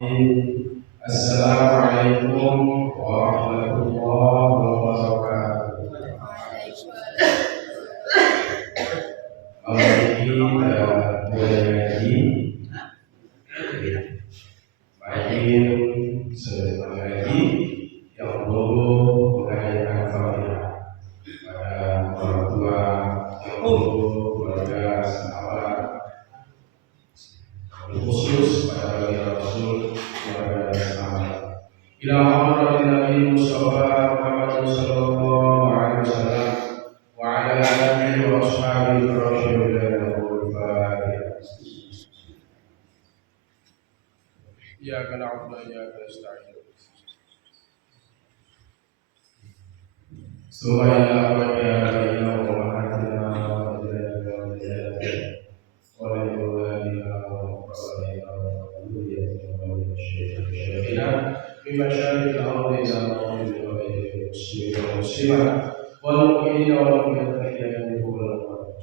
Assalamualaikum warahmatullahi wabarakatuh. Malam ini kita mulai ngaji. Makin sebentar lagi yang belum mengajarkan Fatihah pada orang tua, yang belum keluarga, sahabat, khusus pada bagi Rasul, keluarga dan sahabat. Ila hadratin Nabi Mustafa Muhammad sallallahu alaihi wasallam wa ala alihi wa ashabihi rasyidin al-Fatihah. Iyyaka na'budu wa iyyaka nasta'in. Subhanallah wa bihamdihi wa mahadina wa bihamdihi wa la ilaha illa huwa بمشارق الأرض إلى مغرب المسلمين والمسلمات والمؤمنين والمؤمنات الأحياء منهم والأموات.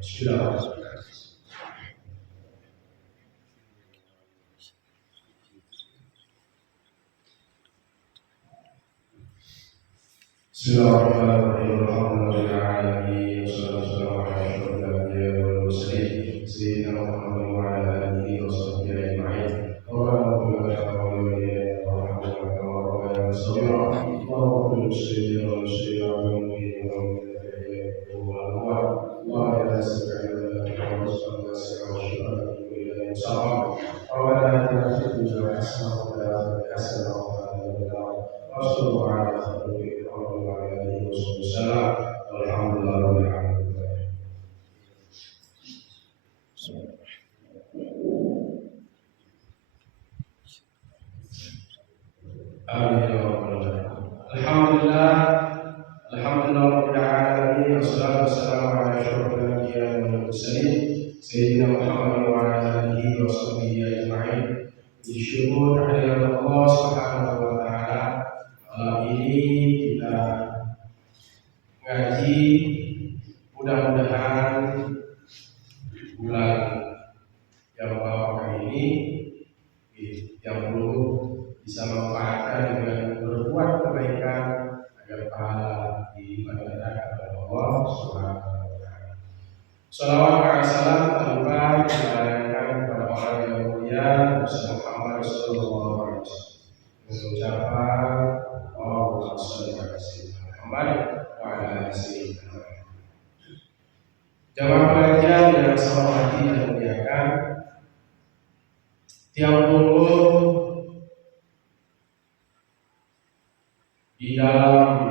بسم الله الرحمن الرحيم. بسم الله الرحمن الرحيم. الحمد لله العالمين والصلاة والسلام على أشرف الأنبياء والمرسلين سيدنا محمد وعلى آله وصحبه أجمعين. ربنا اغفر لنا ولوالدينا وارحمنا كما ربنا صغيرا واغفر للمسلمين والمسلمات والمؤمنين والمؤمنات والأموات. اللهم إنا نسألك علما ورزقا واسعا وشفاء من كل داء سقام. ربنا آتنا في الدنيا حسنة وفي الآخرة حسنة وقنا عذاب النار. وصلى الله على خير محمد وعلى آله وصحبه وسلم والحمد لله رب العالمين. Amin ya rabbal alamin. Alhamdulillah, alhamdulillah rabbil alamin. Wassalatu wassalamu ala asyrofil anbiya'i wal mursalin sayyidina Muhammad wa ala alihi wa sahbihi ajma'in. Bersyukur kehadirat Allah Subhanahu wa taala. Malam ini kita ngaji, mudah-mudahan bulan yang barokah ini yang belum bisa memanfaatkan dengan berbuat kebaikan agar pahala diberikan kepada Allah Subhanahu wa taala. Shalawat dan salam tanpa dibayangkan kepada orang yang mulia Nabi Muhammad sallallahu alaihi wasallam. Mengucapkan Allahumma shalli ala sayyidina Muhammad wa ala ali sayyidina Muhammad. Jamaah pengajian yang saya hormati dan muliakan, tiap puluh di dalam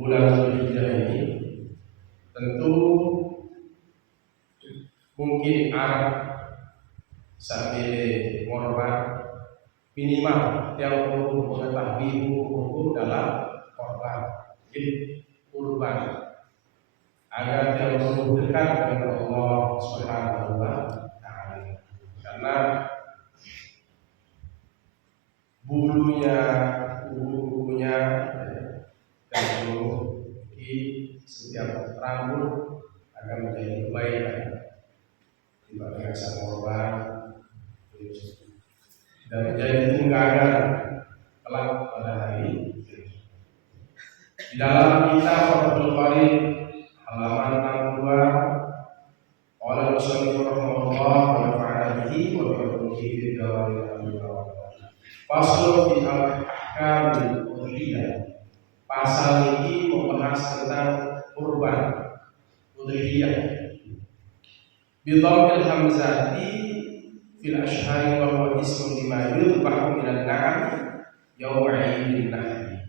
bulan Zulhijjah ini tentu mungkin Arab sampai korban minimal yang perlu mengetahui hukum dalam korban kurban agar dia perlu dekat dengan Allah Subhanahu wa taala, karena bulunya dan di setiap rambut akan menjadi kebaikan dibandingkan sang korban dan menjadi tunggangan kelak pada hari. Di dalam kitab Fathul Qarib halaman 62, qala al-musannif rahimahullah wa nafa'ana bihi wa bi ulumuhi fid dawarin amin. Fasal fi al-ahkamil udhiyah. Pasal ini membahas tentang kurban udhiyah. Bi dhammil hamzati fil ashhari wa huwa ismun lima yudbahu min an-na'am yaum 'idin nahr.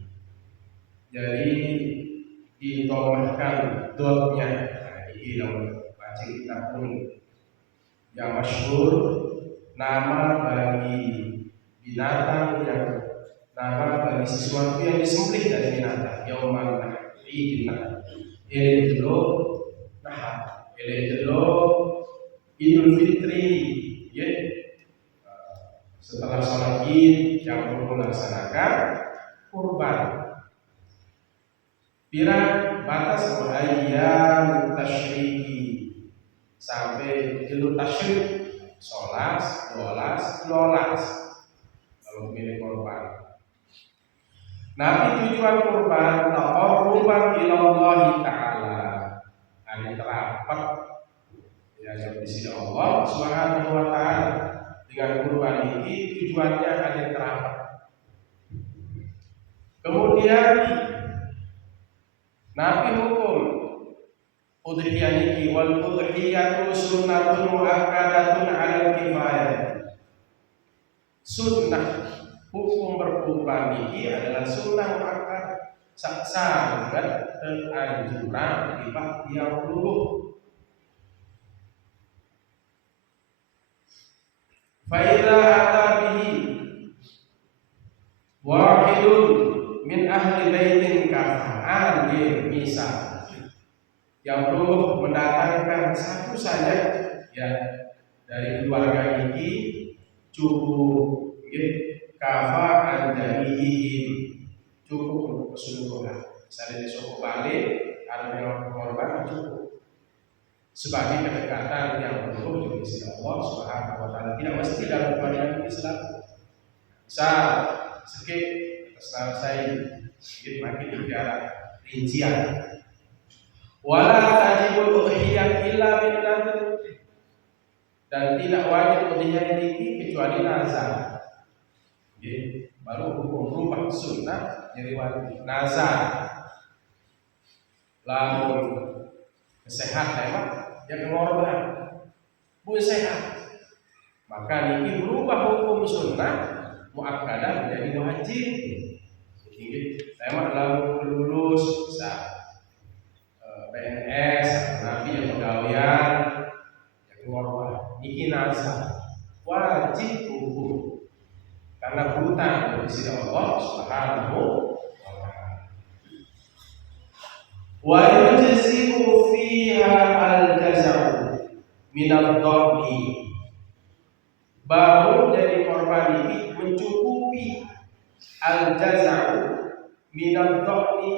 Jadi ditambahkan dotnya. Ini dalam baca kitab kuning yang masyhur, nama bagi binatang yang nama bagi sesuatu yang disembelih dari binatang. Yauman nahr, idin nahr. Ini dulu nahar. Ini dulu Idul Fitri, ya. Setelah sholat Id yang perlu melaksanakan kurban. Bila batas ayam tasyriki sampai Idul Tasyrik 11, 12, 12 kalau pilih korban. Nabi tujuan kurban taqarruban ila Allah Ta'ala. Ini terapat ya di sisi Allah Subhanahu wa Ta'ala. Dengan kurban ini tujuannya ada terapat. Kemudian Nabi hukum udhiyah niki wal udhiyatu sunnatun muakkadatun 'alal kifayah. Sunnah hukum berkurban niki adalah sunnah muakkad sangat teranjuran di tiap dulu. Fa idza ata bihi wahidun min ahli baitin kafa'an bil misal. Yang perlu mendatangkan satu saja ya dari keluarga ini cukup kafa'an jami'i, cukup untuk keseluruhan. Misalnya suku balik ada yang korban cukup sebagai kedekatan yang perlu di sisi Allah Subhanahu wa Ta'ala. Tidak mesti dalam keadaan Islam. Misal sedikit selesai sedikit makin bicara rincian. Wala tajibul udhiyah illa min nadhr. Dan tidak wajib udhiyah ini kecuali nazar. Baru hukum berubah sunnah jadi wajib. Nazar. Lalu kesehatan emang yang korban pun sehat, maka ini berubah hukum sunnah muakkadah menjadi wajib. Emang lalu lulus PNS, nabi yang pegawaian, yang korban ini nazar wajib hukum karena berutang dari sisi Allah Subhanahu wa Ta'ala. Wa yujzi'u fiha al-jaza'u minal dhabi. Baru dari korban ini mencukupi al-jaza'u minal dhabi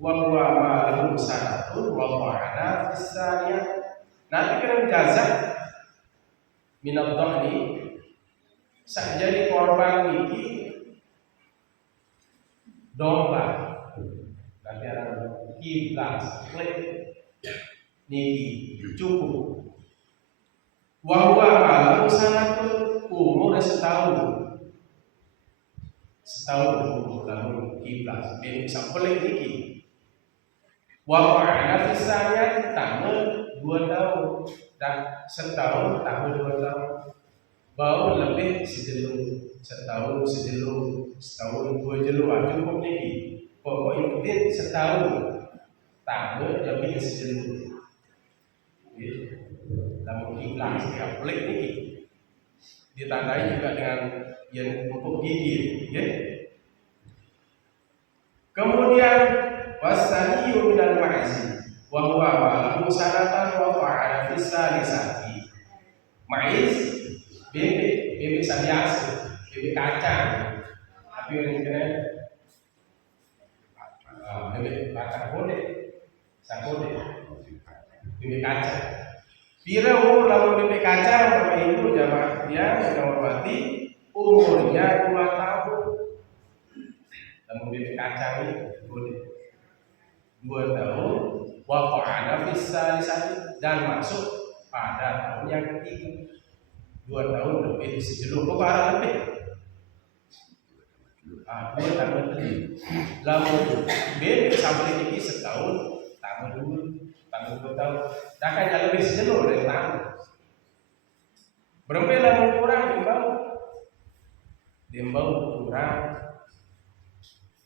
wa huwa ma'lahu sanatun wa ta'ala fis-saniyah. Nanti kena jaza minal dhabi sak jadi korban ini domba. Nanti ada kiblas, niki cukup. Wahwa malam sangatun umur setahun umur lalu kiblas. Ini sampel niki. Wahwa ada kisahnya tambah 2 tahun dan setahun tambah 2 tahun. Baru lebih setahun 2 jelu cukup niki. Pokoknya itu setahun tambah lebih sejelu. Namun ikhlas tidak boleh niki. Ditandai juga dengan yang untuk gigi, ya. Kemudian wasaniyu minal ma'zi wa huwa ma'lahu sanatan wa fa'ala fi salisati. Maiz bebek biasa, bebek kacang. Tapi yang keren bebek kacang kode, sakode, bebek kacang. Bila umur lalu bebek kacang, Bapak Ibu jamaah yang menghormati umurnya 2 tahun. Lalu bebek kacang ini kode 2 tahun, waqa'ana fis-salisati dan masuk pada tahun yang ketiga. 2 tahun lebih sejelu, kok arah lebih? 2 tahun lebih. Lalu bebek sampai ini setahun tambah 2 tahun. Dah kan lebih sejelu dari tahun. Berapa lama kurang dimbau kurang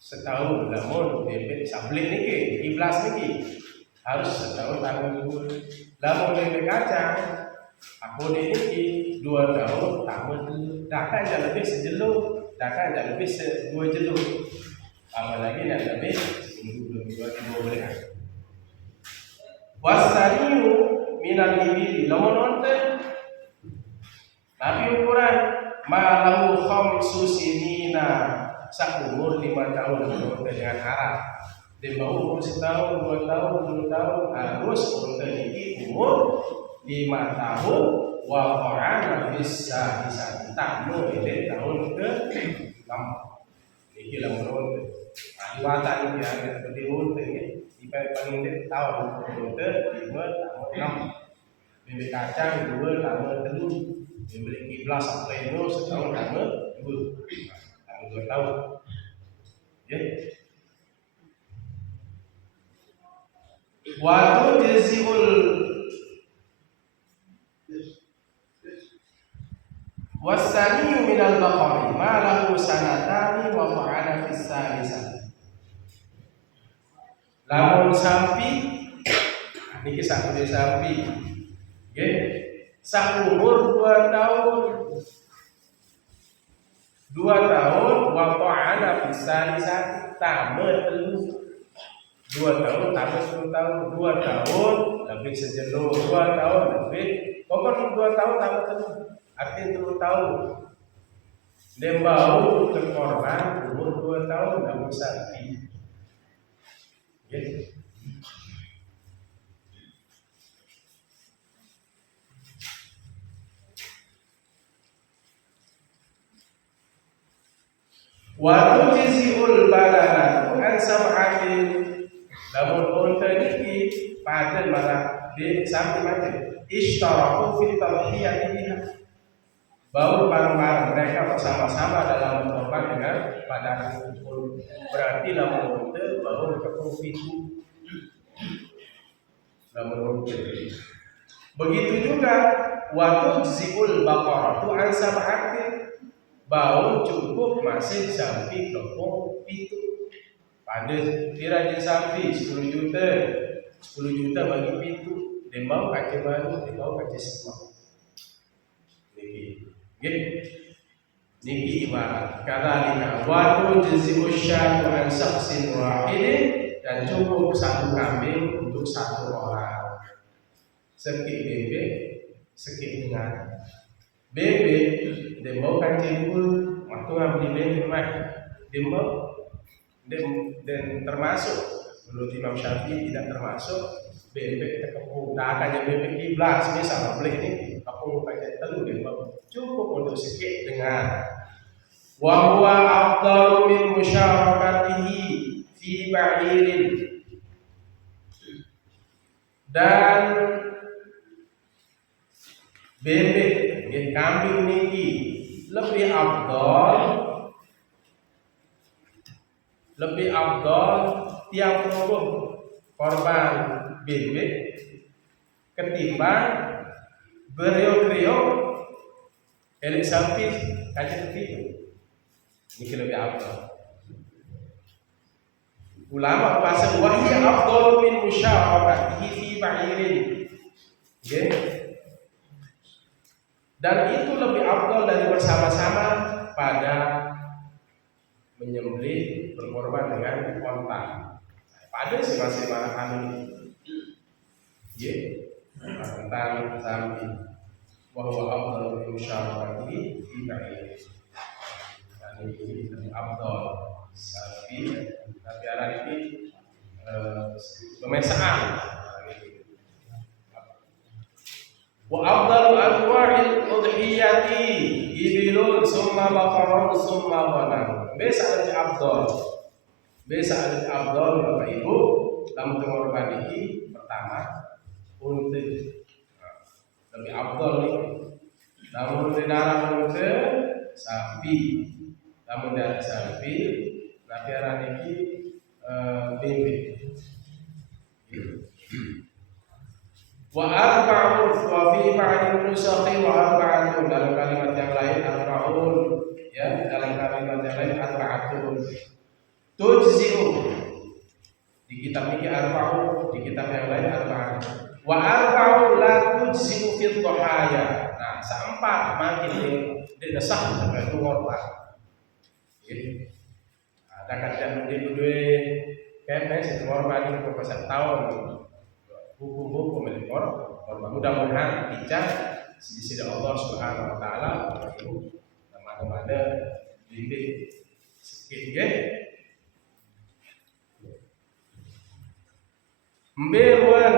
setahun. Namun bebek sampai niki 11 niki harus setahun tambah 2. Lalu bebek kacang aku niki 2 tahun tambah 2. Dah kan lebih sejelu. Dah kan lebih 2 jelu. Apalagi yang lebih seminggu 2 boleh. Wasaniyu minal ibili lamun nonton Nabi ukuran malahu khamsu sinina seumur 5 tahun dengan haram. Dia mau umur setahun, 2 tahun, 10 tahun harus untuk ini umur 5 tahun wa ta'ala bisa tamu ini tahun ke-6. Iki lah menurut diwatan ya seperti itu di paling tahun ke 5 tahun 6. Beli kacang 2 tahun 3. Beli kiblas sampai itu setahun tahun 2. Tahun 2 tahun. Ya. Wa tujziul wasani minal baqari ma lahu sanatani wa fa'ala fis salisah. Lamun sapi niki sakune sapi. Nggih. Saumur 2 tahun. 2 tahun wa fa'ala fis salisah tamat 2 tahun tambah 10 tahun 2 tahun lebih sejenuh 2 tahun lebih pokoknya 2 tahun tambah terus artinya 10 tahun lembau ke korban umur 2 tahun namun sapi gitu. Wa tujziul balanatu an sab'atin. Namun unta ini pada malah di samping mati ishtaraku fi tadhiyati biha. Baru bareng-bareng mereka bersama-sama dalam berkorban dengan pada kumpul. Berarti namun unta baru berkumpul itu. Namun unta. Begitu juga wa tujziul baqaratu an sab'atin. Bau cukup masih sapi kepung itu. Pada kira sapi 10 juta bagi pintu dia mau kaca baru dia mau kaca semua niki ibarat kadalika wa tujzi'u syatu an shakhsin wahidin dan cukup satu kambing untuk satu orang sekik bebek sekik dengan bebek dia mau kaca pun waktu ambil bebek mah dia mau dan termasuk menurut Imam Syafi'i tidak termasuk bebek terkepung. Nah, akan bebek kiblas misalnya boleh ini kepung pakai telur dia cukup untuk sikit dengan wa huwa afdalu min musyarakatihi fi ba'irin. Dan bebek kambing niki lebih afdal tiang puluh korban bebek ketimbang beriok-riok elik sapi kaca itu. Ini lebih afdal. Ulama pasang wahya afdal min musyarakatihi fi ba'irin. Okay? Dan itu lebih afdal dari bersama-sama pada menyembelih berkorban dengan onta. Pada masih mana kami, ya, tentang sapi. Wahwa afdal min musyarakatihi fi ba'ir. Dan ini lebih afdal sapi. Tapi arah ini pemesaan. Wa afdalu anwa'il udhiyati ibilun summa baqarun summa ghanam. Besa lebih afdal Bapak Ibu dalam pengorbanan ini pertama unta lebih afdal nih. Namun darah unta sapi, namun darah sapi nabi arah ini bebek. Wa arba'un wa fi ba'din nusakhi wa arba'atun dalam kalimat yang lain arba'un ya dalam kalimat yang lain arba'atun tujzi'u di kitab ini arba'un di kitab yang lain arba'atun wa arba'un la tujzi'u fil dhahaya. Nah seempat makin dia sah sampai korban. Ada kajian di dua kayak satu korban itu per tahun hukum milik korban mudah-mudahan bijak di sisi Allah Subhanahu wa taala teman-teman bimbing sedikit ya. Mbewan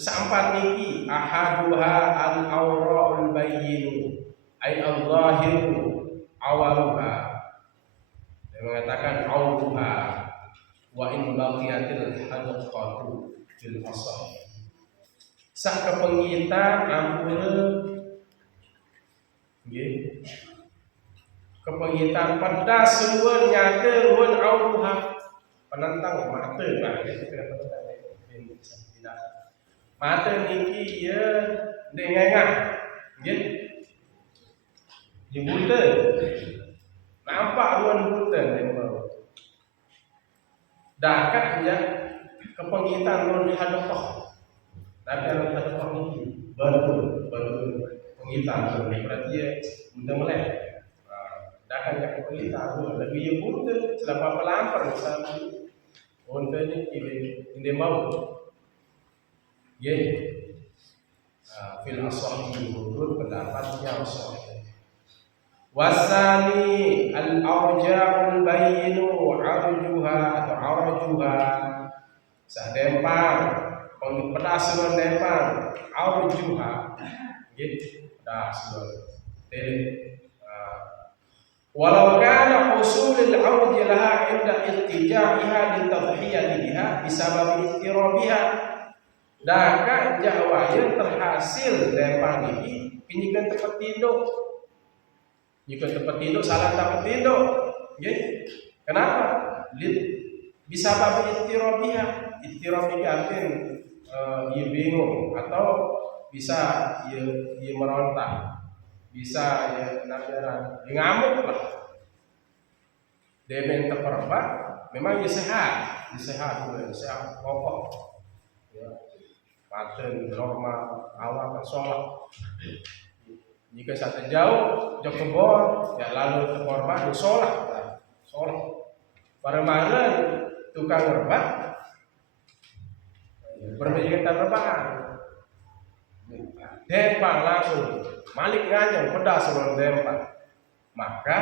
saampat niki ahaduha al-awra'ul bayyin ay al-zahiru awaluha. Dia mengatakan awruha wa in baqiyatil hadqatu fil asal. Sak kepengitan ampun nggih. Kepengitan pedas suun nyata ruun awruha. Penentang mata lah dia kena penentang. Mata niki ya dengar nggih. Dia buta. Nampak ruan buta dia. Dakat je kepengitan ruan hadaqah. Tapi dalam hadaqah niki baru pengitan ruan berarti buta melek. Dakat je kepengitan ruan lebih dia buta selapa pelampar misalnya. Onta ni dia mau. Ye. Fil asahi menurut pendapat yang sahih. Wasani al-arja'ul bayyinu arjuha atau arjuha. Sadempang pedas suan dempang arjuha. Ye. Pedas suan. Walau kana husulul arj laha inda iltija'iha litadhhiyati biha bisabab ittirabiha. Daka jawaya terhasil dempang ini pinyikan tempat tidur. Jika tempat tidur salah tempat tidur. Nggih. Kenapa? Bisabab ittirabiha. Ittirab ini artinya ia bingung atau bisa ia meronta. Bisa ya nafiran ngamuk lah. Dia minta perbat, memang dia sehat pokok. Ya, paten normal, awal sholat. Jika satu jauh, jauh kebor, ya lalu ke korban sholat. Pada mana tukang rebah, bermenjadikan rebahan. Dempang langsung Malik nganyong pedas sebelum dempang, maka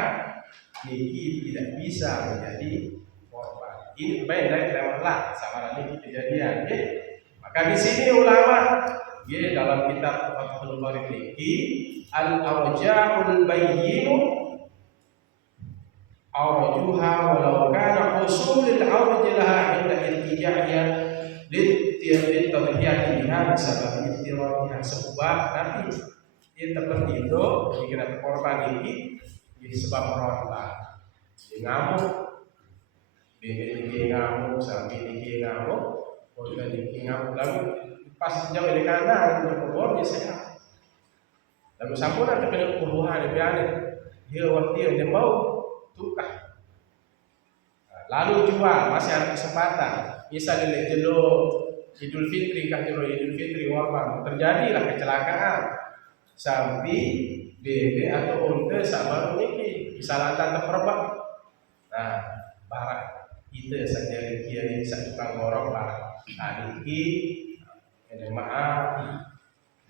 niki tidak bisa menjadi korban. Ini baik dari lah sama ini kejadian. Ya. Maka di sini ulama ya dalam kitab Fathul Bari niki al-arja'ul bayyinu arjuha walau kana husulul arj laha inda iltija'nya litadhhiyati biha bisabab ittirabiha sebab nanti dia terpenting dikira korban ini disebab meronta. Dia ngamuk, dia ngamuk, sampai dia ngamuk, korban dia ngamuk. Lalu pas jauh dari kanan dia kebor dia sehat. Lalu sampuran terkena keluhan dia waktu dia mau tukar. Lalu jual masih ada kesempatan. Bisa dilihat Idul Fitri korban terjadilah kecelakaan sampai bebek atau unta sama niki kesalahan terperbak. Nah, barat kita saja kiai satu orang barat. Niki ada maaf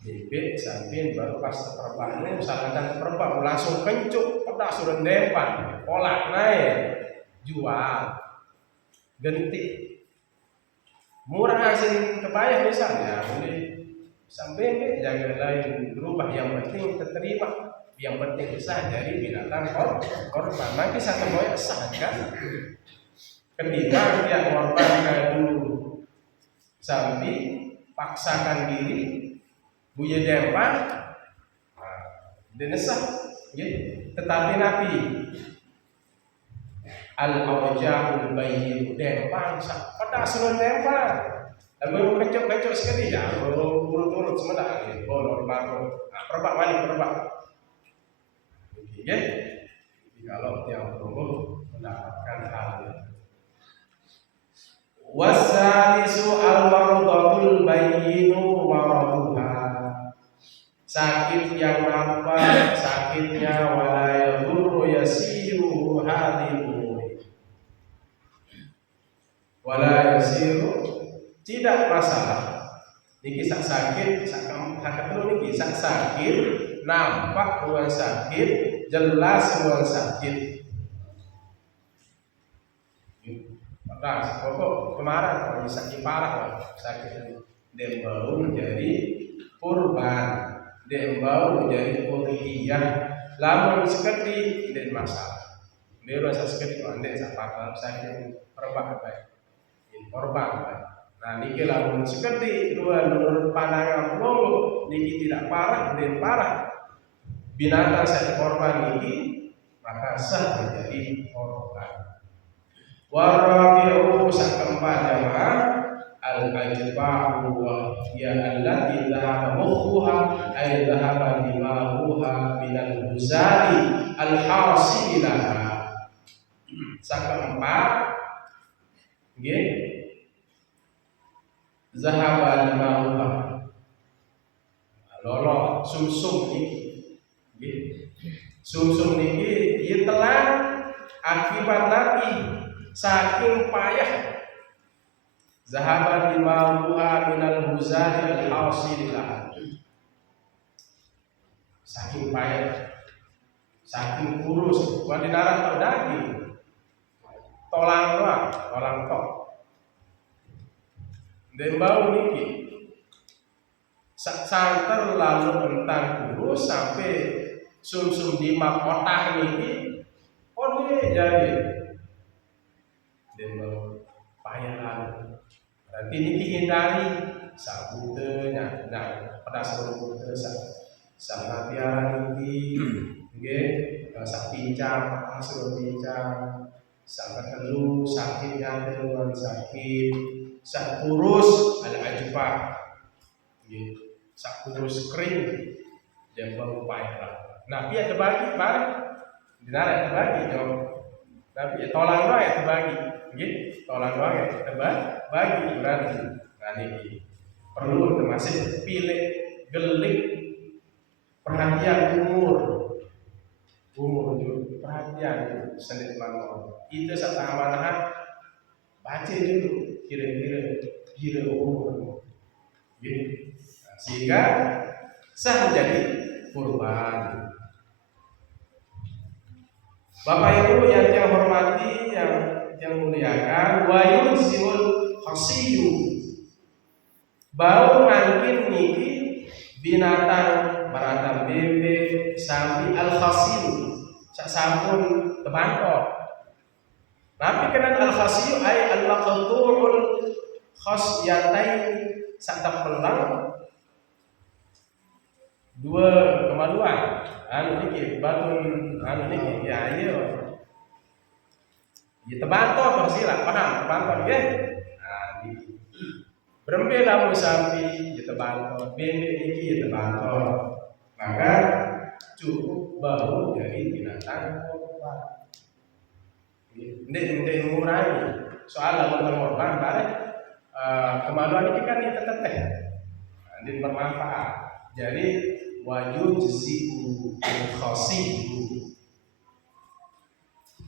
bebek sampai baru pas terperbaknya kesalahan terperbak langsung kencuk pedas sudah depan kolak naik jual gentik murah hasil kebayang misalnya boleh sampai jangan lain berubah, yang penting terterima, yang penting sah dari binatang korban. Nanti satu moyak sah kan? Ketika dia korban kadu sampai paksakan diri buya dempang, dia sah, ya. Tetapi Nabi al-awja'ul bayyin dempang sah, pada asuran dempang. Lalu kecok sekali ya, urut sementara ini, normal. Nah, perbak. Oke, ya. Kalau yang perlu mendapatkan hal ini. Wasalisu al-maradatul bayyinu maraduha. Sakit yang nampak, sakitnya wala yadurru yasiru hadhihi. Wala yasiru tidak masalah. Niki sakit, sakit dulu niki sakit, nampak ruang sakit, jelas ruang sakit. Nah, pokok kemarin kalau sakit parah sakit dembau menjadi kurban, dembau menjadi udhiyah. Lamun seketi den masalah. Dia rasa seketi ande sapakal saking perbah baik. Korban. Nah niki lamun seketi dua menurut pandangan ulama niki tidak parah den parah. Binatang saya korban niki maka sah menjadi korban. Warabi'u sak keempat jamaah al-ajba'u wa hiya allati dhahaba mukhuha ay dhahaba dimahuha minal huzali al-hasili laha. Sak keempat nggih zahaba dimahuha lolo sumsum niki nggih sumsum niki ieu telan akibat nabi saking payah zahaba dimahuha minal huzali al-hasililah saking payah saking kurus bukan darah atau daging tolang doang tolang tok dembau niki santer lalu entang kurus sampai sumsum di kotak niki oh dia jadi dembau payah lalu berarti niki hindari sabutenya nah pedas sabute sama piara niki nggih sak pincang asro pincang sak telu sakit jantung sakit sak kurus ada ajpa nggih sak kurus kering jambang payah. Nabi ada bagi bareng dinara ada bagi jawab Nabi tolak doa ya terbagi nggih tolak doa ya terbagi berarti nah niki perlu termasuk pilih gelik perhatian umur juga perhatian sedikit manor itu satu amanah baca dulu kira-kira umur gitu. Sehingga sah menjadi kurban. Bapak Ibu yang saya hormati yang muliakan wa yujzul khasiyu bau mangkin niki binatang barata bebek sapi al khasiyu sak sampun tebantot. Tapi kena al khasiyu ay al maqtu'ul khasyatain sak pelang dua kemaluan anu niki batun anu niki ya iya ya tebantot sila paham tebantot nggih nah niki berembe lamun sapi ya tebantot bebek niki ya tebantot maka cukup bau dari binatang korban ndek mengurangi soal lamun korban bareng kemaluan niki kan diteteh ndek bermanfaat jadi wajud jisiku khasibu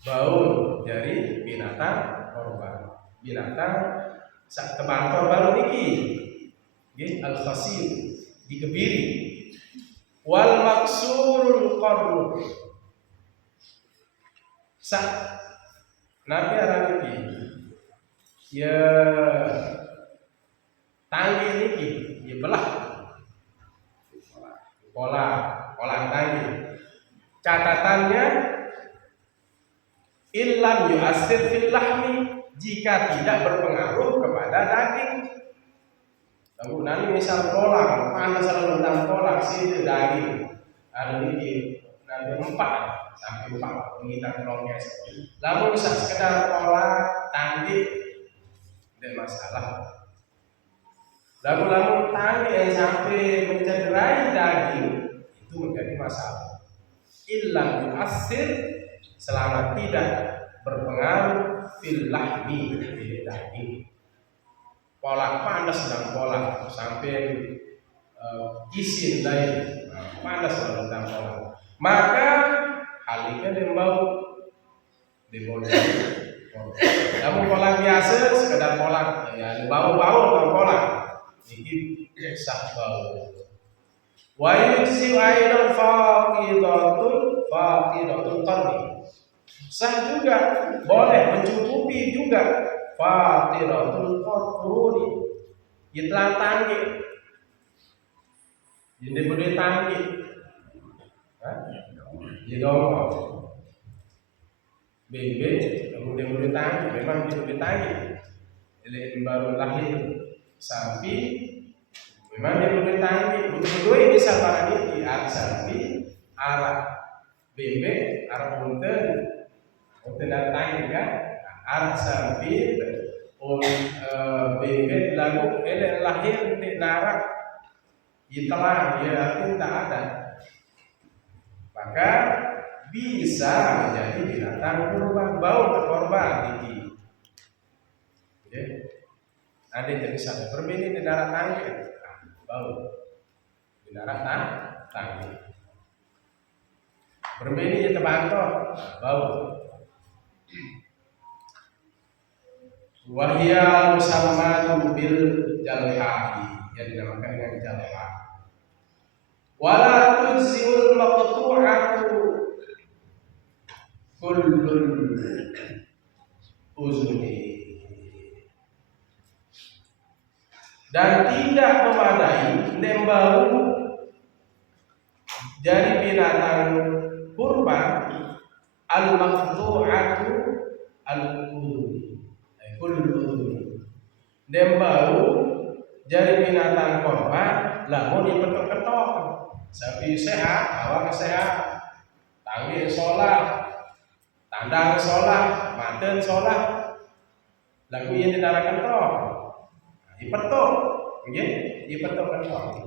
bau dari binatang korban binatang sak tebantor baru niki nggih al khasib dikebiri wal maksurul qarn sak nabi arah niki ya tanggi niki ya belah pola tadi catatannya illam yu'assir fil lahmi jika tidak berpengaruh kepada daging. Lalu nanti misal kolak panas selalu tentang kolak sih daging ada ini nanti 4 sampai 4 kita prokes. Lalu bisa sekedar kolak tadi tidak masalah. Lalu tadi yang sampai mencederai daging itu menjadi masalah. Illam yu'assir selama tidak berpengaruh fil lahmi di daging. Kolak panas dan kolak sampai isin lain panas dan kolak. Maka halnya dembau Kamu kolak biasa sekedar kolak ya bau-bau atau kolak ini sah bau. Wa yujzi aidan faqidatul qarni. Sah juga boleh mencukupi juga fatiratul quruni Itlah tanggi. Jadi boleh tanggi. Jadi dong. Bebe, kemudian boleh tanggi. Memang dia boleh tanggi. Jadi baru lahir sapi. Memang dia boleh tanggi. Betul-betul ini sabaran ini arah sapi, arah bebe, arah punten. Punten dan tanggi kan? Arah sapi, bebe lalu ele lahir di narak. Itulah dia artinya tak ada. Maka bisa menjadi binatang kurban, bau terkorban ini. Oke. Ada yang jadi satu berbeda di darat tangki, bau di darat tangki. Berbeda di tebantor, bau. Wahia musamma bil jalhahi, yang dinamakan dengan jalhah. Wala tujziul maqtu'atu kullul uzni, dan tidak memadai nembau dari binatang kurban al maqtu'atu al uzni, kullul uzni, nembau dari binatang kurban lamun dipetok-petok. Sapi sehat, awak sehat, tangi sholat, tandang sholat, manten sholat, lagu yang didarakan toh, dipetok, okay? Dipetok-petok,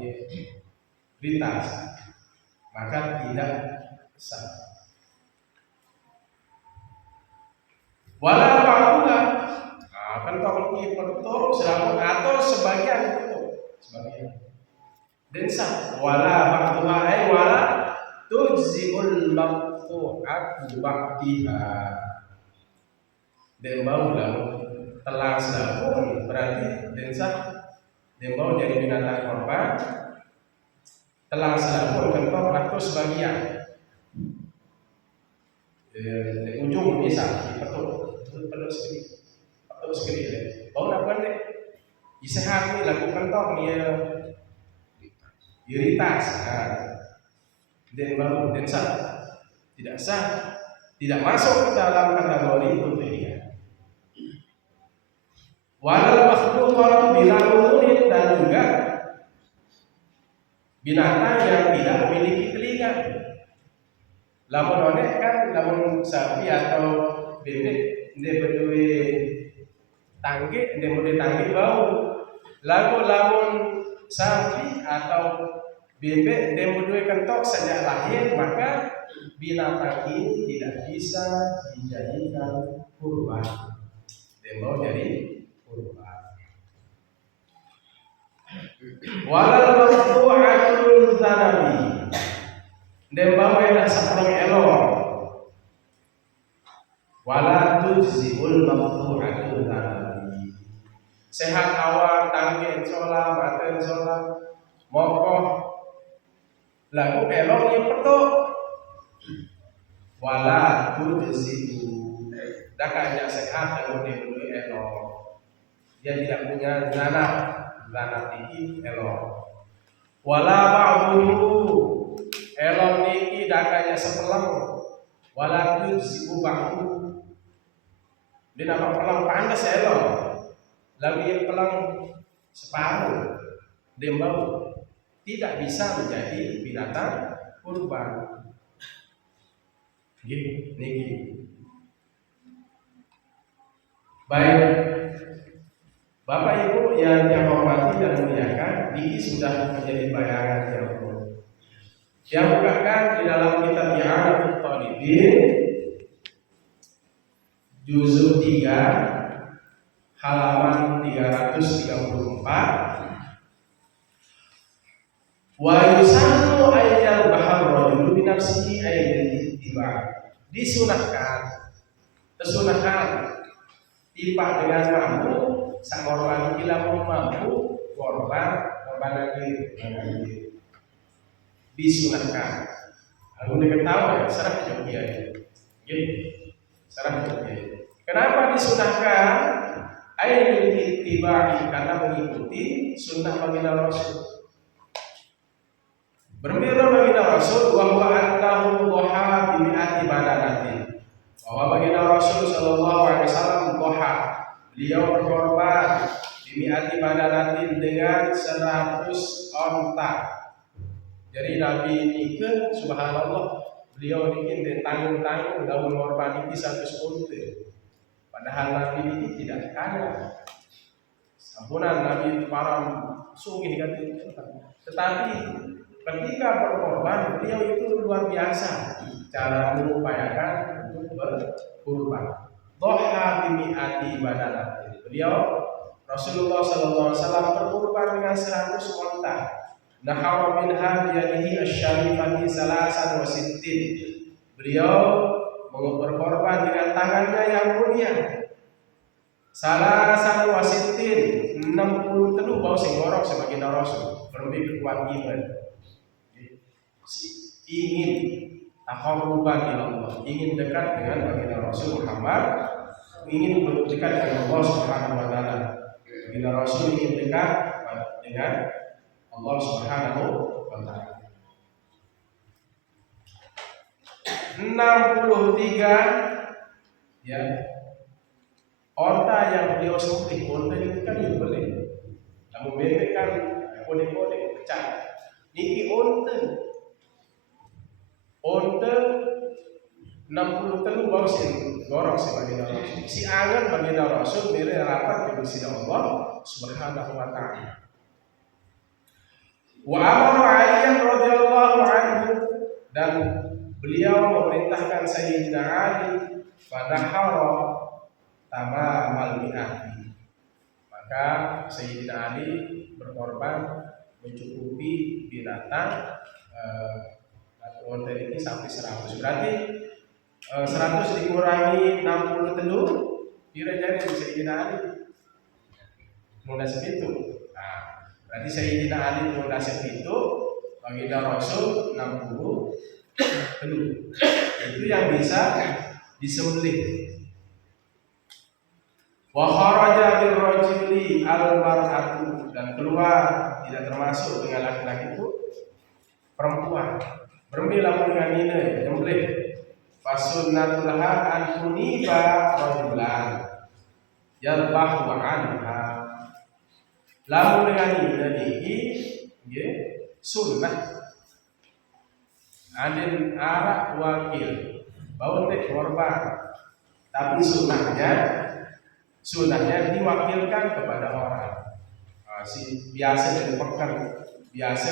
lintas, maka tidak sah. Walau akulah, kentok dipetok, selama atau sebagian petok, sebagian. Dan sah wala ba'duha ay wala tujzi'ul maqtu'atu ba'diha. Dan bau telah selapun berarti dan sah dan bau jadi binatang korban telah selapun kentok atau sebagian di ujung bisa dipetuk sedikit bau apa nih disehat nih lagu kentok dia iritas, dan baru dan sah, tidak sah, tidak masuk ke dalam kategori itu dia. Walau makhluk bilang unik dan juga binatang yang tidak memiliki telinga. Lamun onek kan, lamun sapi atau bebek dia berdua tangki, dia boleh tangki bau. Lamun sapi atau bebek dia berdua kentok sejak lahir, maka binatang ini tidak bisa dijadikan kurban. Dia mau jadi kurban. Walau maqtu'atul zanabi, dia bawa yang saprang elok. Wala tujzi'ul maqtu'atul zanabi. Sehat awal, tangki sholat, maten sholat, mokoh, lagu elok yang petuk. Wala tujzi'u, dah kaya sehat lagu dia berdua elok. Dia tidak punya zanat tinggi elok. Wala ba'duhu, elok tinggi dah kaya sepelang. Wala tujzi'u ba'du, dia nampak pelang panas elok. Lalu yang pelang separuh dembau tidak bisa menjadi binatang kurban. Niki. Baik, Bapak Ibu yang dihormati dan muliakan, ini sudah menjadi bayangan yang umum. Yang bukakan di dalam kitab I'anatul Talibin juzuk 3 halaman 334. Wa yusannu ayyal bahar rajulu bi nafsihi ayyil ittiba. Disunahkan tiba dengan mampu sang korban bila mampu korban lagi disunahkan. Lalu diketahui saraf Jogja ini. Saraf Jogja. Kenapa disunahkan? Ail ittiba'i, karena mengikuti sunnah baginda Rasul. Bermira baginda Rasul bahwa annahu dhaha bi mi'ati badanatin. Bahwa baginda Rasul sallallahu alaihi wasallam dhaha, beliau berkorban bi mi'ati badanatin dengan 100 onta. Jadi Nabi ini ke subhanallah, beliau ini tanggung-tanggung dalam mengorbankan 100 onta. Padahal Nabi ini tidak kaya. Ampunan Nabi para sugih katanya. Tetapi ketika berkorban, beliau itu luar biasa cara mengupayakan untuk berkorban. Dhaha bimi'ati badanatin. Beliau Rasulullah sallallahu alaihi wasallam berkorban dengan 100 onta. Nahara minha biyadihi asy-syarifati salasan wa sittin. Beliau berkorban dengan tangannya yang mulia. Salasan wa sittin, 63 bau sing ngorok sebagai Rasul. Berlebih kuat iman. Ingin taqarruban ila Allah, ingin dekat dengan baginda Rasul Muhammad, ingin dekat dengan Allah Subhanahu wa taala. Baginda Rasul ingin dekat dengan Allah Subhanahu wa taala. 63 ya. Onta yang beliau sembelih, onta itu kan boleh. Kamu bebek kan kode-kode pecah. Niki onta 63 bau sing gorok sebagai Rasul. Si angan bagi Rasul mere rapat dengan Gusti Allah Subhanahu wa taala. Wa amara Ali radhiyallahu anhu, dan beliau memerintahkan Sayyidina Ali fadahara tamamal mi'ati. Maka Sayyidina Ali berkorban mencukupi binatang onta ini sampai 100. Berarti 100 dikurangi 63 kira-kira Sayyidina Ali mudah segitu. Nah, berarti Sayyidina Ali mudah segitu, baginda Rasul 60. Itu yang bisa disembelih. Wa kharaja birrajuli al-mar'atu, dan keluar tidak termasuk dengan laki-laki itu perempuan. Bermilah dengan ini nyembelih. Fasunnatul an tuniba rajulan yalbahu anha. Lalu dengan ini nggih sunnah adin arak wakil bau teh korban, tapi sunnahnya diwakilkan kepada orang. Si biasa dari pekan, biasa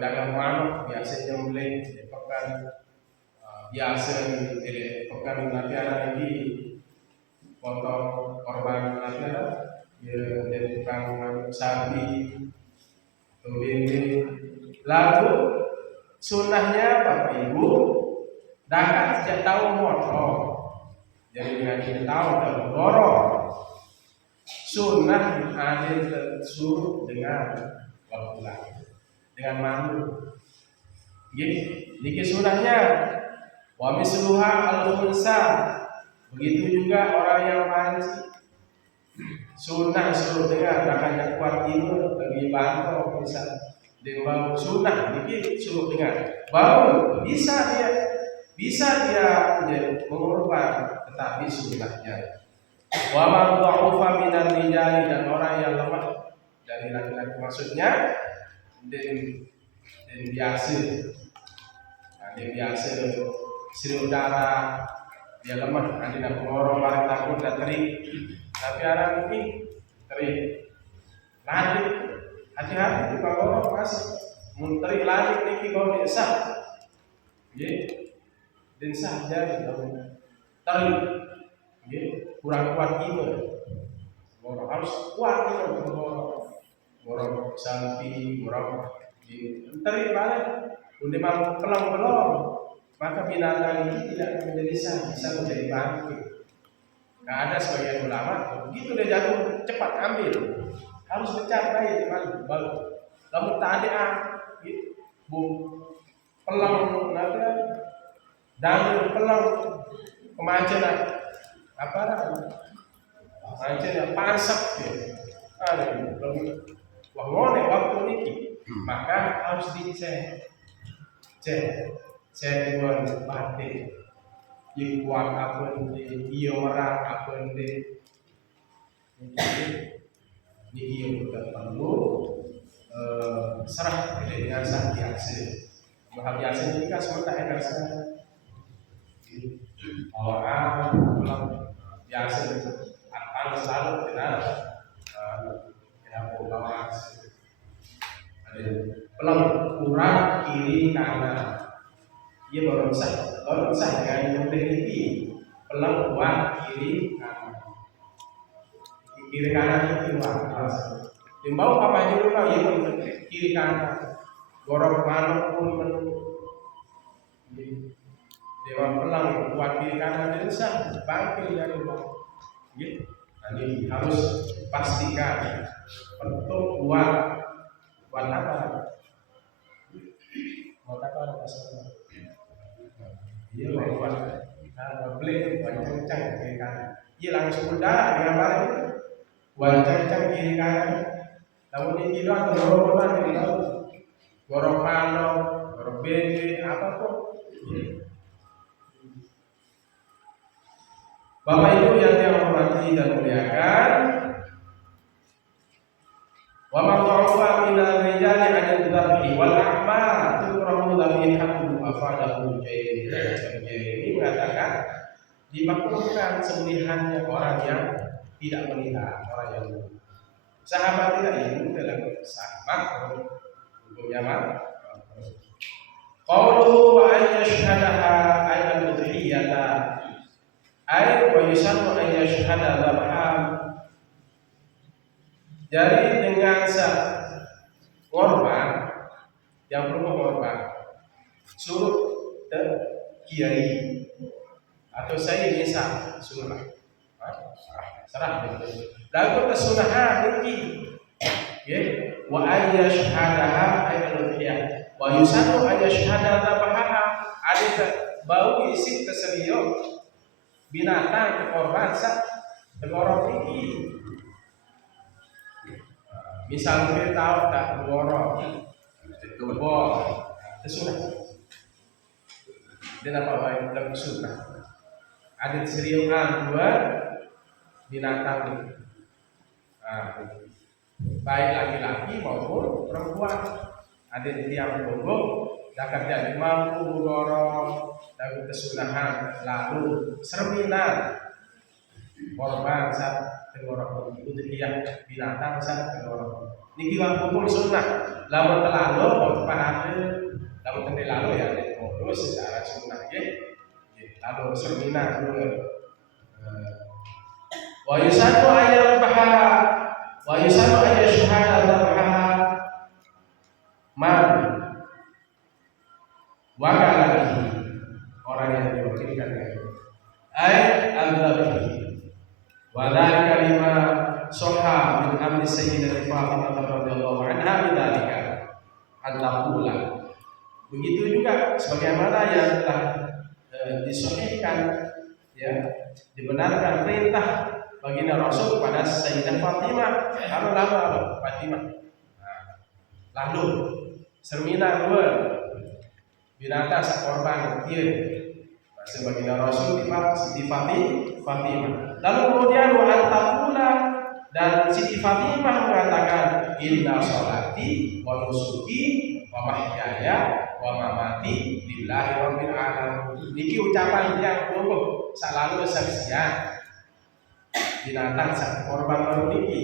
dagang manuk, biasa nyembelih dari pekan, biasa dari pekan nanti ada lagi potong korban nanti ada dari tukang sapi, kambing. Lalu sunnahnya Bapak Ibu dapat sejak tahun motong. Jadi dengan kita tahu dalam dorong sunnah ada tersuruh dengan laki-laki, dengan mamu. Jadi sunnahnya wa misluha al-unsa. Begitu juga orang yang manci, sunnah suruh dengan makanya kuat iman bagi bantau bisa dengan sunnah. Jadi suruh dengan baru bisa dia mengorban, tetapi sunnahnya. Wa man dha'ufa minar rijali, dan orang yang lemah dari laki-laki, maksudnya dan biasa, dia biasa siru darah, dia lemah, nanti nak ngorong barang takut dan terik, tapi orang ini terik lanjut, hati-hati juga ngorong masih terik lanjut niki kau desa, dan saja terik, kurang kuat iman. Orang harus kuat iman, orang sapi, orang terik balik, udah mau pelong-pelong, maka binatang ini tidak bisa menjadi bangkit. Nggak ada sebagian ulama begitu dia jatuh cepat ambil, harus mencapai teman baru. Lalu tadi pelong naga, dan pelong kemajuan Pancen pasak ya. Wah ngone waktu ini maka harus dicek. Cek buat batin. Yang kuat apa ini, iya orang apa ini. Ini kita perlu serah dengan sang biasa. Maha biasa ini kan semua tak ada sana. Orang pulang biasa itu akan selalu kenal pulang ada pulang kurang kiri kanan. Ia baru sah dengan yang tinggi. Pulang kuat kiri kanan. Kiri kanan itu kuat. Timbau apa juga kalau yang kiri kanan. Gorok mana pun dewan pelang kuat kiri kanan itu sah bangkit ya rumah. Ini harus pastikan untuk buat apa? Buat apa masalah? Iya buat beli buat kencang kiri kanan. Iya langsung darah dengan barang itu. Buat kencang kiri kanan. Namun ini kira gorok mana di laut. Gorok mano, gorok bede, apa kok? Bapak Ibu yang dihormati dan muliakan, wa man dha'afa min ar-rijali 'an dzabhi wal a'ma tukrahu dhabihatu afadahu Jaini mengatakan dimakruhkan sembelihannya orang yang tidak melihat, orang yang sahabat tidak ingin dalam sahabat hukumnya mana? Qauluhu wa an yashhadaha ay al-udhiyata ay wa yusannu an yashhada dhabha. Jadi dengan korban yang perlu korban suruh kiai atau saya bisa sunnah serah lalu kesunahan ini ya wa ayyashhadaha ay al-udhiyah wa yusannu an yashhada dhabha. Ada bau isi tersediok binatang korban tegorok ini. Misal kita tahu tak tegorok tegorok tersunah dan apa lain tersunah. Ada seriusan dua binatang ini. Baik laki-laki maupun perempuan. Ada tiang punggung dapat jadi mampu dorong dan kesunahan lalu serminan korban saat tenggorok itu dia binatang saat tenggorok niki hukum sunnah lalu terlalu paham lalu terlalu ya modus secara sunnah ya lalu serminan dulu wa yusatu ayat baha wa yusatu ayat syahada baha man wakal lagi orang yang diwakilkan ayat al-dhabi wa dzalika lima sahha min amri sayyidati Fatimah radhiyallahu anha bidzalika an-taqula. Begitu juga sebagaimana yang telah disahihkan ya dibenarkan perintah baginda Rasul kepada Sayyidah Fatimah lalu Fatimah lalu sermina dua binatang sekorban dia sebagai Rasul Siti Fatimah. Lalu kemudian wa antaqula dan Siti Fatimah mengatakan inna sholati wa nusuki wa mahyaya wa mamati lillahi rabbil alamin. Niki ucapan yang umum selalu saksian binatang sekorban baru niki.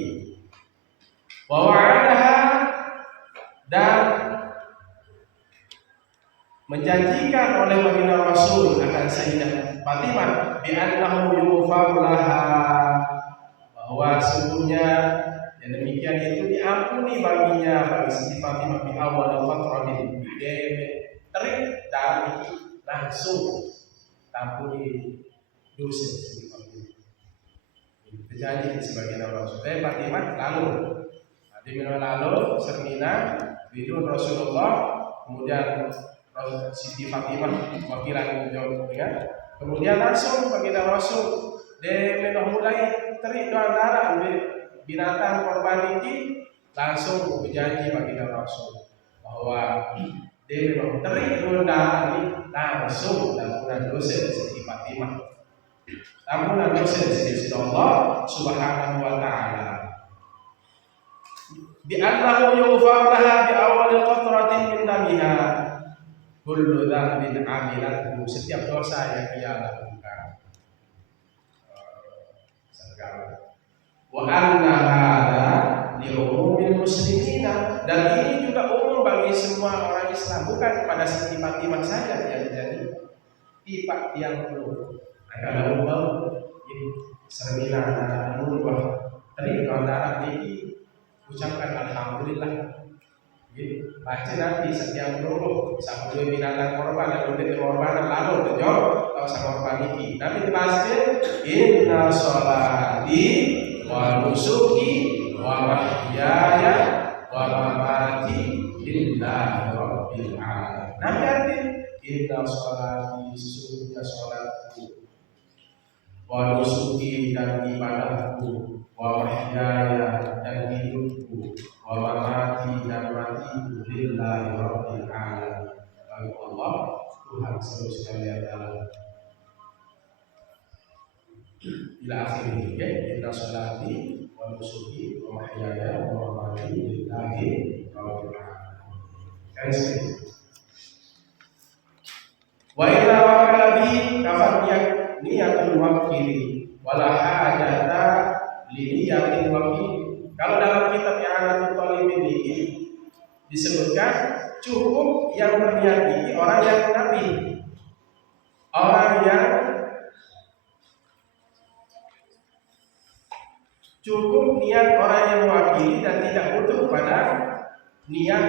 Wa wa'adaha dan menjanjikan oleh baginda Rasul akan Sayyidah Fatimah bi annahu yughfaru laha bahwa sesungguhnya yang demikian itu diampuni baginya bagi Siti Fatimah bi awal fatratin terik dari langsung tampuni dosa Siti Fatimah. Terjadi sebagai Rasul Fatimah lalu lalu sermina bidun Rasulullah kemudian Siti Fatimah wakilan jawabnya kemudian langsung baginda Rasul dia memang mulai terik doang darah binatang korban ini langsung berjanji bagi Rasul bahwa dia memang terik doang darah ini langsung ampunan dosa di sisi Fatimah, ampunan dosa di sisi Allah Subhanahu wa Ta'ala. Bi annahu yughfar laha bi awwal qatratin min damiha kullu dhanbin 'amilathu, setiap dosa yang ia lakukan. Wa anna hadza li umumil muslimina, dan ini juga umum bagi semua orang Islam, bukan kepada Siti Fatimah saja yang jadi tiap yang perlu. Kalau mau seminar nurwah tadi kalau darah ini ucapkan alhamdulillah. Baca nanti setiap dulu sampai binatang korban dan udah korban lalu terjauh atau sama korban ini. Nanti dibaca inna sholati wa nusuki wa mahyaya wa mamati lillahi rabbil alamin. Nanti arti inna sholati, sesungguhnya sholatku, wa nusuki dan ibadahku, wa mahyaya dan hidupku, wa mamati dan matiku lillahi rabbil alamin, bagi Allah Tuhan seluruh sekalian alam. Ila akhirih, ya, inna sholati wa nusuki wa mahyaya wa mamati lillahi rabbil alamin. Kan sekali. Wa idza waqala bi kafar niyatul wakili wala hajata li niyatil wakili. Kalau dalam kitab I'anatul Talibin ini disebutkan cukup yang berniat ini orang yang nabi, orang yang cukup niat orang yang mewakili dan tidak butuh pada niat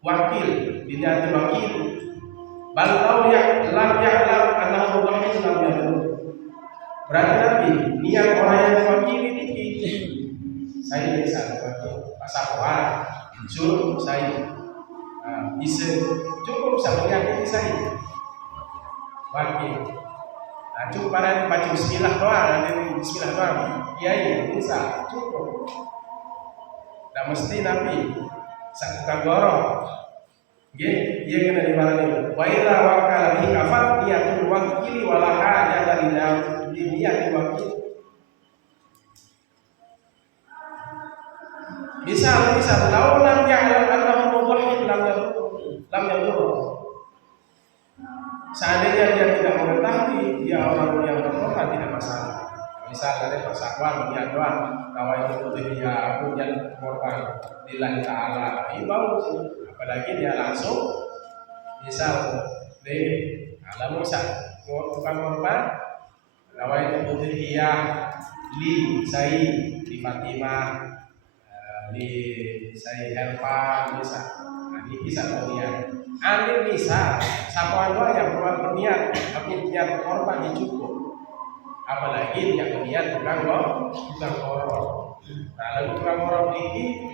wakil, niat wakil. Balau lam ya'lam annahu dhahir lam ya'lam. Berarti nabi niat orang yang mewakili ini saya bisa wakil pasapwan jur saya bisa cukup sama niat ini saya wakil. Nah, cukup pada baca bismillah doang, nanti bismillah doang. Iya, bisa cukup. Dan mesti nabi sakukan gorong. Nggih, dia kena dimarani. Wa idza waqala bihi kafat niyatul wakili wala hajata li niyatil wakil. Misal law lam ya'lam annahu mudhahhin lam yadur. Seandainya dia tidak mengetahui dia orang yang berkorban tidak masalah. Misal ada persatuan melihat doang bahwa itu putih dia aku yang korban lillahi ta'ala, ini bagus. Apalagi dia langsung misal di alam Musa bukan korban bahwa itu putih dia li saya di Fatimah di saya Herpa bisa. Nah, ini bisa berniat. Anil bisa sapuan doa yang berniat tapi niat korban ini cukup. Apalagi yang berniat bukan korban. Nah, lalu tukang korban ini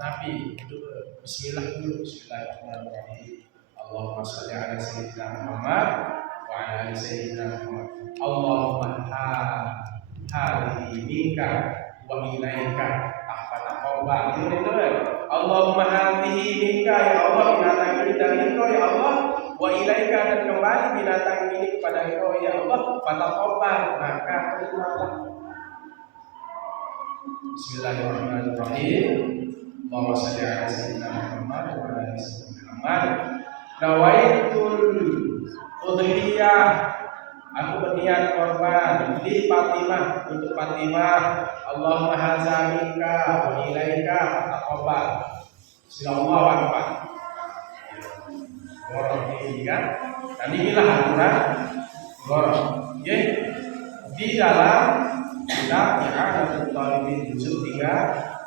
Nabi Bismillah dulu, Bismillahirrahmanirrahim. Allahumma sholli ala sayyidina Muhammad wa ala ali sayyidina Muhammad. Allahumma hadhihi minka wa ilaika ahfana qawba. Itu Allahumma hadhihi minka, ya Allah, binatang ini dari Engkau ya Allah, wa ilaika, dan kembali binatang ini kepada Engkau ya Allah, fataqabbal, maka terimalah. Bismillahirrahmanirrahim. Allahumma shalli ala sayyidina Muhammad wa ala ali sayyidina Muhammad. Nawaitul udhiyah, aku berniat korban di Fatimah, untuk Fatimah. Allahumma hadza minka wa ilaika fataqabbal. Bismillahirrahmanirrahim. Gorong ini kan, dan inilah aturan gorong. Oke, di dalam kitab I'anatul Talibin juz 334.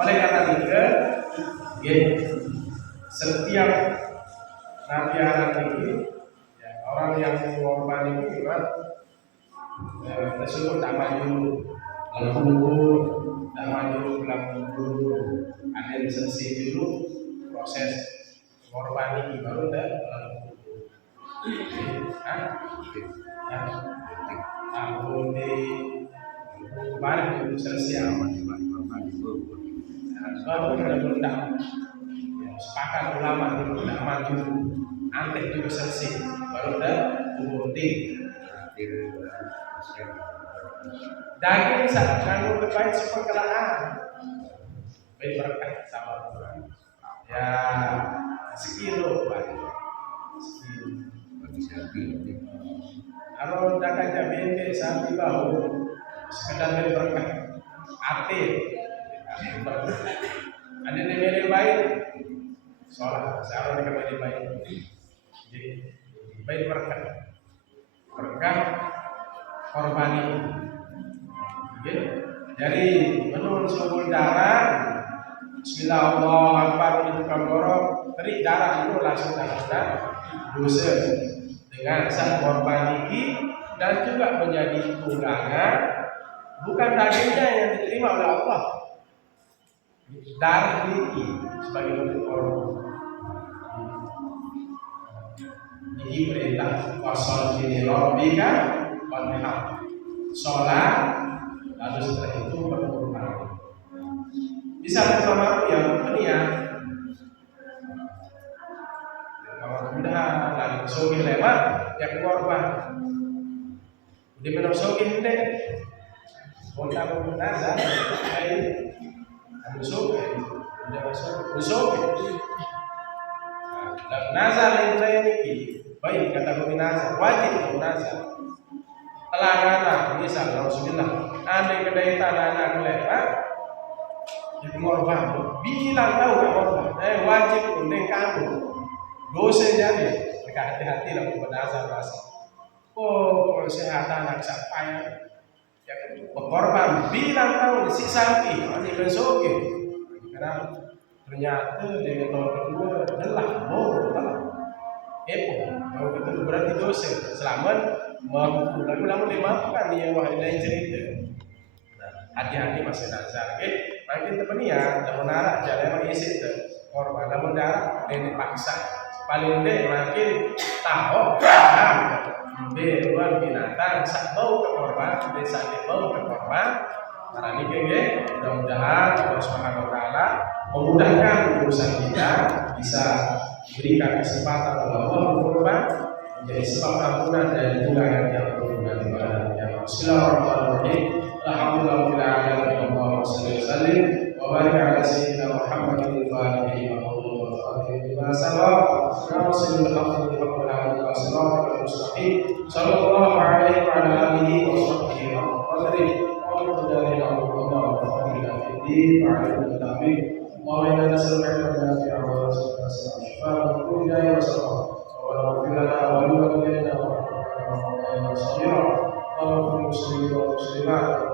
Oleh kata tiga, setiap nabi anak ini, ya, orang yang mengorban itu memang tersebut tak maju kubur, tak maju pulang kubur, ada yang selesai dulu proses mengorban ini baru dah kubur. Aku di kemarin itu selesai baru benar-benar sepakat ulama itu tidak maju angket juga selesai baru udah umurti daging saat kanu terbaik seperkelaan baik berkah sama Tuhan ya sekilo kalau dagang jambe sapi bau sekedar beri berkah ate ada yang baik sholat sekarang mereka beri baik jadi baik berkah korbani jadi menurut suhu darah Bismillahirrahmanirrahim itu kamborok terik darah itu langsung sudah dosa dengan sang korban ini dan juga menjadi tunggangan bukan dagingnya yang diterima oleh Allah darah ini sebagai bentuk korban ini perintah wasol ini robbika wanhar sholat lalu setelah itu berkorban bisa sama yang berniat kalau mudah lalu sogi lewat yang korban di minum sogi ini kontak nazar air adu sogi udah sogi nazar ini baik kata nazar wajib nazar telah misal Rasulullah andai kedai tanah lewat jadi korban bilang tahu korban wajib kuning kamu dosa jadi mereka hati-hati lah bernazar rasa kesehatan anak sampai ya korban bilang tahu si sapi ini besokin karena ternyata dengan tahun kedua adalah kalau itu berarti dosa selamat lalu dimaafkan dia wahai lain cerita hati-hati masih nazar makin terpeniat dan menarik jalan isi itu korban namun darah dan dipaksa paling deh makin tahu beruang binatang sak bau ke korban desa bau ke korban karena ini kayaknya mudah-mudahan Allah Subhanahu Wa Taala memudahkan urusan kita bisa berikan kesempatan Allah berkorban menjadi sebab ampunan dan tunjangan yang berhubungan ibadahnya. Bismillahirrahmanirrahim. Alhamdulillahirabbil alamin wasallim wa barik ala sayyidina Muhammadin wa alihi wa sahbihi wa khatim sabab nasil al-haqqi wa qala al-siratal mustaqim sallallahu alaihi wa ala alihi wa sahbihi wa qadri wa qadari Allah wa fadila fi din wa ala tabi wa inna nas'aluka an-nafi'a wa nas'aluka wa kulli da'in wa salam wa lana wa liwalidayna wa rabbana sabira wa muslimin wa muslimat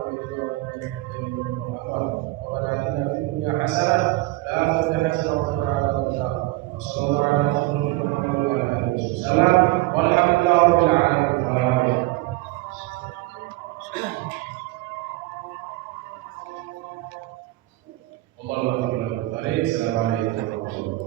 ربنا آتنا في الدنيا حسنة لا تزغ حسنة وقنا عذاب النار صلى الله على محمد وعلى آله وسلم والحمد لله رب العالمين اللهم صل على محمد. Assalamualaikum warahmatullahi wabarakatuh.